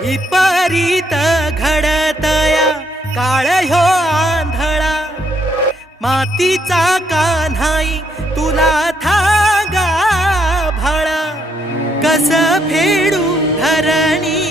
विपरीत घडतया काळ ह्यो आंधळा, मातीचा कान्हाई तुला थांगा भाळा, कस फेडू धरणी